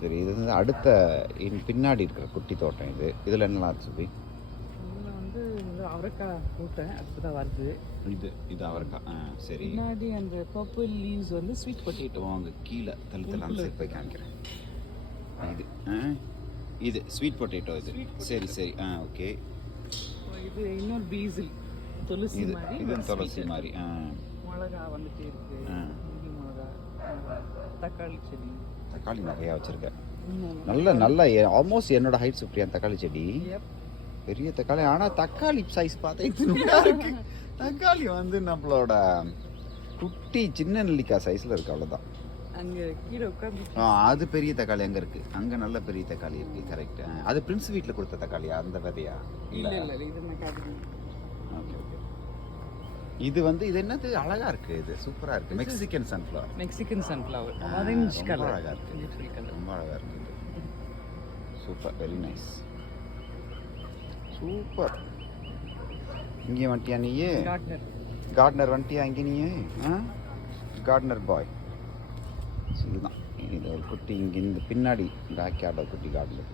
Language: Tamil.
சரி, இது வந்து அடுத்த பின்னாடி இருக்கிற குட்டி தோட்டம் இது. இதில் என்னலாம் இருக்கு சுபி? இதில் வந்து அவரைக்காய் போட்டேன், அதுக்கு தான் வருது. இது அவரைக்காய். சரி. பின்னாடி அந்த பர்பிள் லீவ்ஸ் வந்து ஸ்வீட் பொட்டேட்டோ. அங்கே கீழே தள்ளு போய் காமிக்கிறேன். இது ஸ்வீட் பொட்டேட்டோ இது. சரி சரி. ஓகே. இது இன்னொரு பீசில், துளசி மாதிரி. இது துளசி மாதிரி. மிளகா வந்துட்டே இருக்கு. இஞ்சி மிளகா, தக்காளி செடி. தக்காளி நிறையா வச்சுருக்கேன். நல்ல ஆல்மோஸ்ட் என்னோட ஹைட் சுப்ரியா தக்காளி செடி. பெரிய தக்காளி. ஆனால் தக்காளி சைஸ் பார்த்தா இருக்கு. தக்காளி வந்து நம்மளோட குட்டி சின்ன நெல்லிக்காய் சைஸில் இருக்கு, அவ்வளோதான். அங்கே கீழே உட்காந்து அது பெரிய தக்காளி அங்கே இருக்கு. அங்கே நல்ல பெரிய தக்காளி இருக்கு. கரெக்ட். அது பிரின்ஸ் வீட்டில் கொடுத்த தக்காளியா அந்த விதையா? இல்லை இது நான் காட்டுறேன். Okay okay. இது வந்து இது என்னது அழகா இருக்கு. இது சூப்பரா இருக்கு. Mexican sunflower. ஆரஞ்சு கலர் அழகா இருக்கு. ரொம்ப அழகா இருக்கு. Super, very nice. சூப்பர். இங்கே வந்துட்டியா நீயே? கார்டனர் வந்துட்டியா இங்கே நீயே? கார்டனர் பாய். இதுதான் இது ஒரு குட்டி. இங்கே இந்த பின்னாடி பேக் யார்டு குட்டி கார்டனர்.